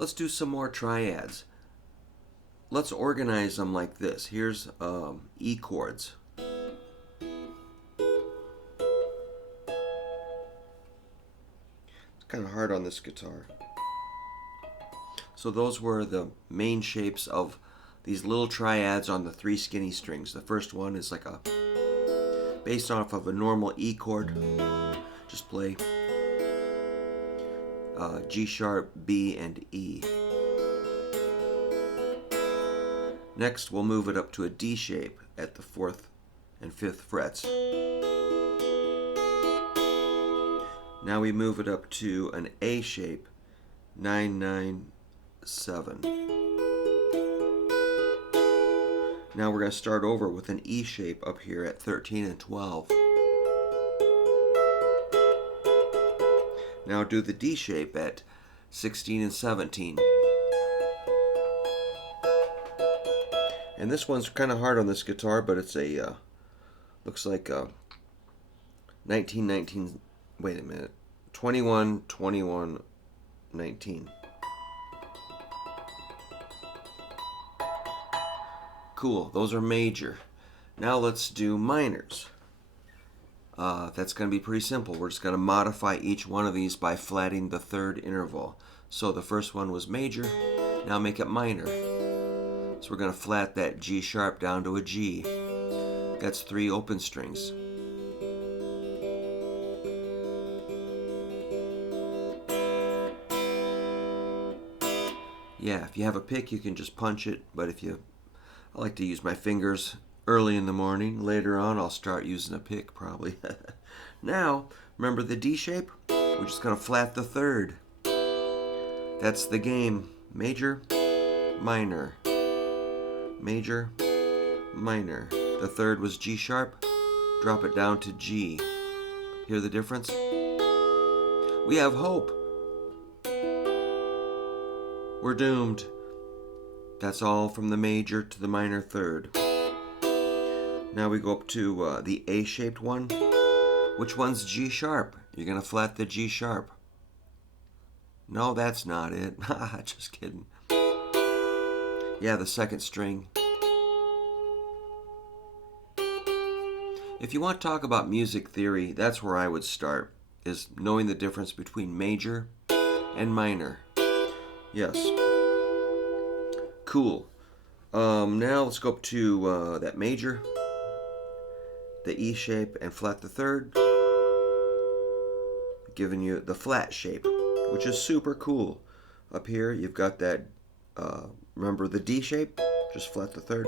Let's do some more triads. Let's organize them like this. Here's E chords. It's kind of hard on this guitar. So those were the main shapes of these little triads on the 3 skinny strings. The first one is like a based off of a normal E chord. Just play G sharp, B, and E. Next, we'll move it up to a D shape at the 4th and 5th frets. Now we move it up to an A shape, 9, 9, 7. Now we're going to start over with an E shape up here at 13 and 12. Now do the D shape at 16 and 17. And this one's kind of hard on this guitar, but it's a, looks like a 19, wait a minute, 21, 21, 19. Cool, those are major. Now let's do minors. That's going to be pretty simple. We're just going to modify each one of these by flatting the 3rd interval. So the first one was major, now make it minor. So we're going to flat that G sharp down to a G. That's 3 open strings. Yeah, if you have a pick, you can just punch it, but I like to use my fingers early in the morning. Later on, I'll start using a pick, probably. Now, remember the D shape? We're just going to flat the 3rd. That's the game. Major, minor. Major, minor. The 3rd was G sharp. Drop it down to G. Hear the difference? We have hope. We're doomed. That's all from the major to the minor 3rd. Now we go up to the A-shaped one. Which one's G sharp? You're going to flat the G sharp. No, that's not it. Just kidding. Yeah, the 2nd string. If you want to talk about music theory, that's where I would start, is knowing the difference between major and minor. Yes. Cool. Now let's go up to that major, the E shape, and flat the 3rd, giving you the flat shape, which is super cool. Up here, you've got that, remember the D shape? Just flat the 3rd.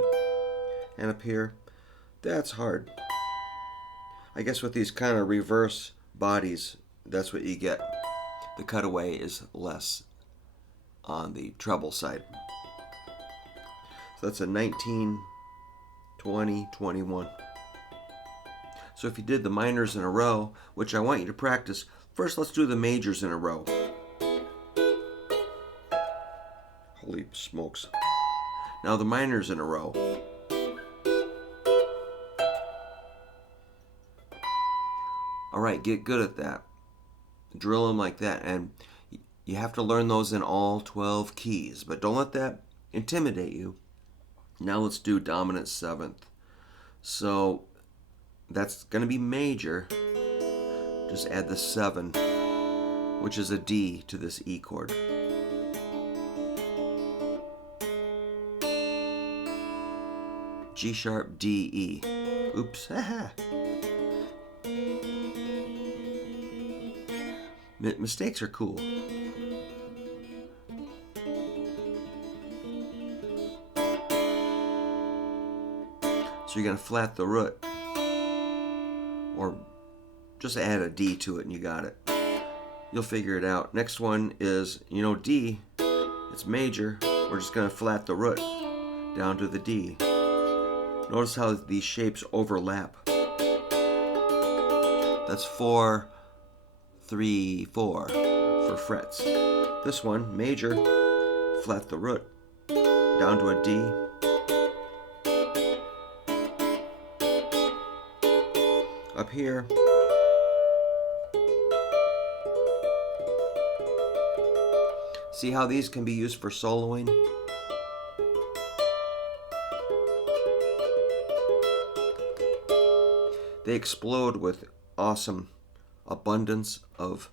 And up here, that's hard. I guess with these kind of reverse bodies, that's what you get. The cutaway is less on the treble side. So that's a 19, 20, 21. So if you did the minors in a row, which I want you to practice, first let's do the majors in a row. Holy smokes. Now the minors in a row. Alright, get good at that. Drill them like that. And you have to learn those in all 12 keys. But don't let that intimidate you. Now let's do dominant 7th. So that's going to be major. Just add the 7, which is a D, to this E chord. G sharp, D, E. Oops. Mistakes are cool. So you're going to flat the root, or just add a D to it and you got it. You'll figure it out. Next one is, D, it's major. We're just going to flat the root down to the D. Notice how these shapes overlap. That's 4, 3, 4 for frets. This one, major, flat the root down to a D. Up here, See how these can be used for soloing? They explode with awesome abundance of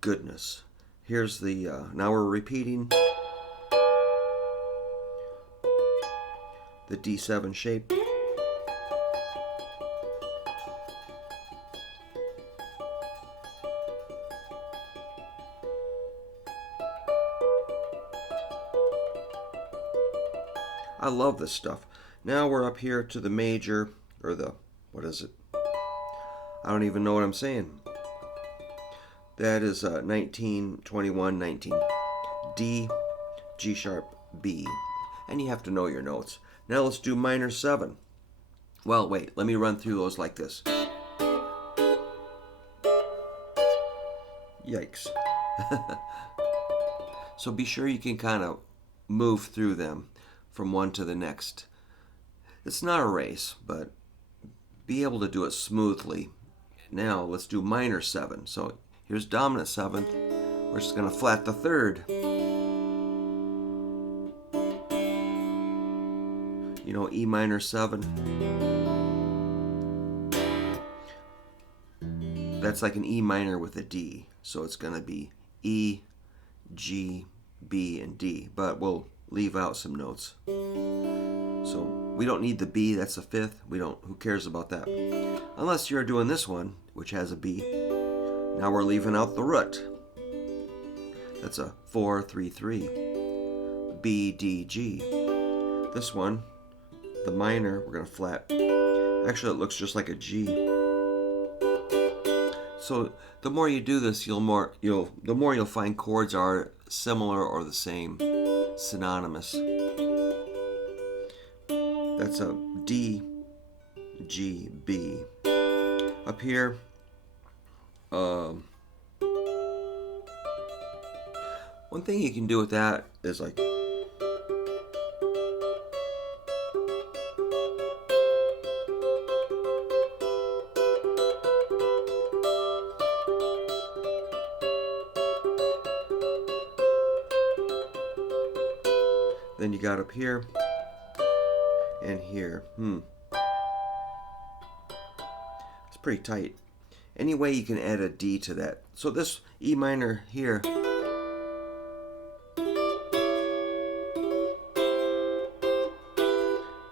goodness. Here's the, now we're repeating the D7 shape. I love this stuff. Now we're up here to the major, or the, what is it? I don't even know what I'm saying. That is 19, 21, 19. D, G sharp, B. And you have to know your notes. Now let's do minor 7. Well, wait, let me run through those like this. Yikes. So be sure you can kind of move through them from one to the next. It's not a race, but be able to do it smoothly. Now let's do minor 7. So here's dominant 7th. We're just going to flat the 3rd. You know, E minor 7. That's like an E minor with a D. So it's going to be E, G, B, and D. But we'll leave out some notes. So we don't need the B, that's the 5th. Who cares about that? Unless you're doing this one, which has a B. Now we're leaving out the root. That's a 4, 3, 3. B, D, G. This one, the minor, we're going to flat. Actually, it looks just like a G. So the more you do this, the more you'll find chords are similar or the same, synonymous. That's a D, G, B. Up here, one thing you can do with that is like, then you got up here and here. It's pretty tight. Any way you can add a D to that. So this E minor here,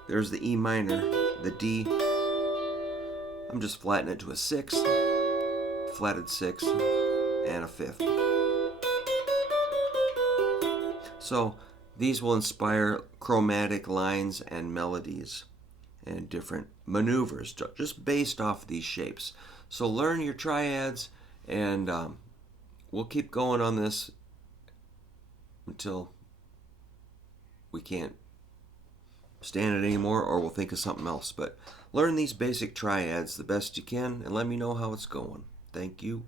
there's the E minor, the D. I'm just flattening it to a 6, flatted 6, and a 5th. So these will inspire chromatic lines and melodies and different maneuvers just based off these shapes. So learn your triads, and we'll keep going on this until we can't stand it anymore, or we'll think of something else. But learn these basic triads the best you can and let me know how it's going. Thank you.